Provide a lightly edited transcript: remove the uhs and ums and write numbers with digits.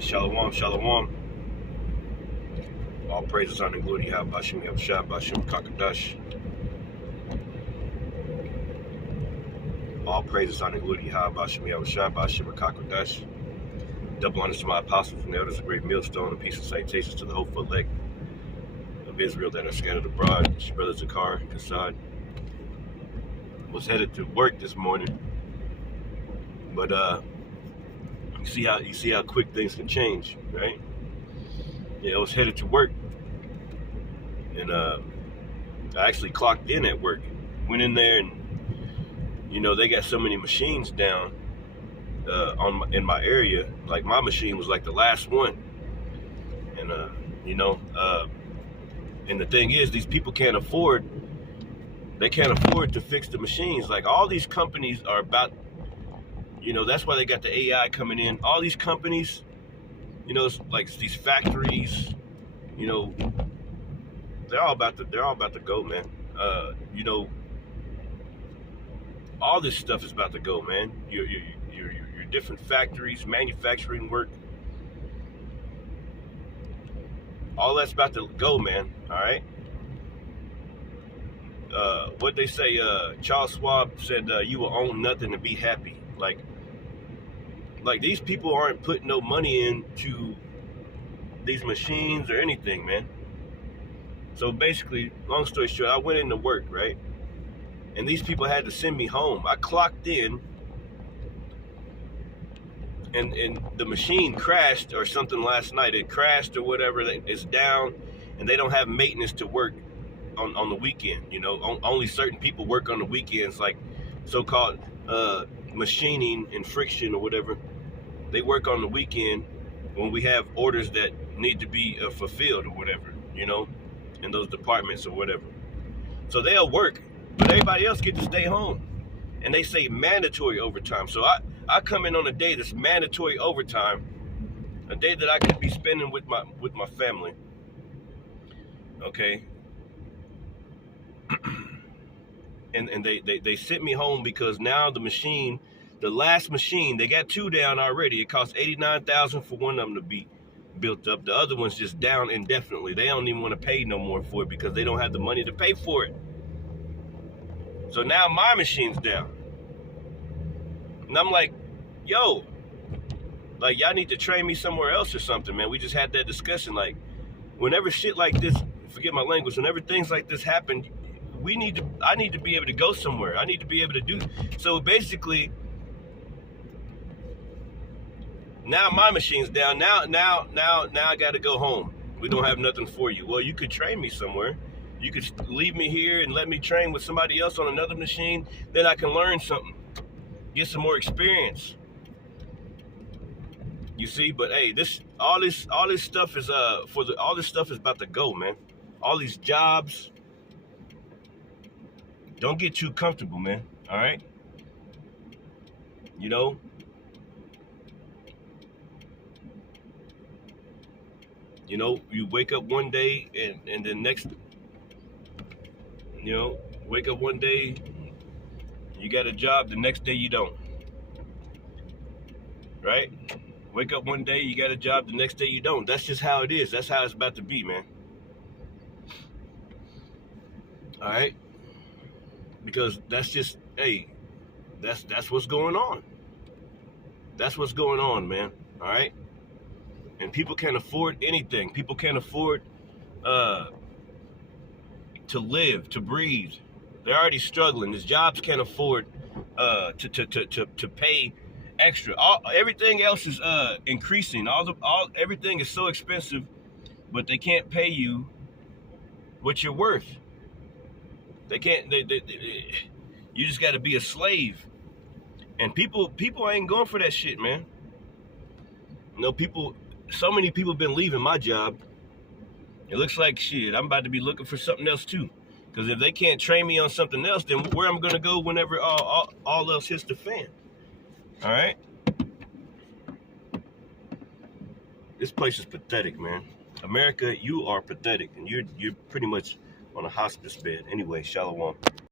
Shalom, shalom. All praises on the glory of Bashim Yabshah, Bashim Kakadash. All praises on the glory of Bashim Yabshah, Bashim Kakadash. Double honors to my apostles and elders, a great millstone, and peace and salutations to the hopeful elect of Israel that are scattered abroad. Your brother Zakar, Kassad, was headed to work this morning, but you see how quick things can change, right? Yeah, I was headed to work, and I actually clocked in at work. Went in there, and they got so many machines down in my area. Like my machine was like the last one, and and the thing is, these people can't afford. They can't afford to fix the machines. Like all these companies are about. That's why they got the AI coming in. All these companies, it's like these factories, they're all about to go, man. All this stuff is about to go, man. Your different factories, manufacturing work, all that's about to go, man. All right. What they say, Charles Schwab said, you will own nothing and be happy. Like these people aren't putting no money into these machines or anything, man. So basically, long story short, I went into work, right? And these people had to send me home. I clocked in, and the machine crashed or something last night. It crashed or whatever. It's down, and they don't have maintenance to work on the weekend. Only certain people work on the weekends, like so-called machining and friction or whatever. They work on the weekend when we have orders that need to be fulfilled or whatever, in those departments or whatever. So they'll work, but everybody else get to stay home. And they say mandatory overtime. So I come in on a day that's mandatory overtime, a day that I could be spending with my family. Okay. and they sent me home because now the last machine, they got two down already. It cost $89,000 for one of them to be built up. The other one's just down indefinitely. They don't even want to pay no more for it because they don't have the money to pay for it. So now my machine's down. And I'm like, yo, like y'all need to train me somewhere else or something, man. We just had that discussion. Like whenever shit like this, forget my language, whenever things like this happen, I need to be able to go somewhere. I need to be able to do. So basically, now my machine's down. Now I got to go home. We don't have nothing for you. Well, you could train me somewhere. You could leave me here and let me train with somebody else on another machine. Then I can learn something, get some more experience. You see, but hey, all this stuff is all this stuff is about to go, man. All these jobs. Don't get too comfortable, man. All right. You wake up one day and then next, wake up one day, you got a job, the next day you don't. Right? Wake up one day, you got a job, the next day you don't. That's just how it is. That's how it's about to be, man. All right? Because that's just, hey, that's what's going on. That's what's going on, man. All right? And people can't afford anything. People can't afford to live, to breathe. They're already struggling. These jobs can't afford to pay extra. Everything else is increasing. Everything is so expensive, but they can't pay you what you're worth. They can't. You just got to be a slave. And people ain't going for that shit, man. So many people been leaving my job. It looks like shit. I'm about to be looking for something else too. Because if they can't train me on something else, then where I'm gonna go whenever all else hits the fan? All right. This place is pathetic, man. America, you are pathetic, and you're pretty much on a hospice bed. Anyway, shalom.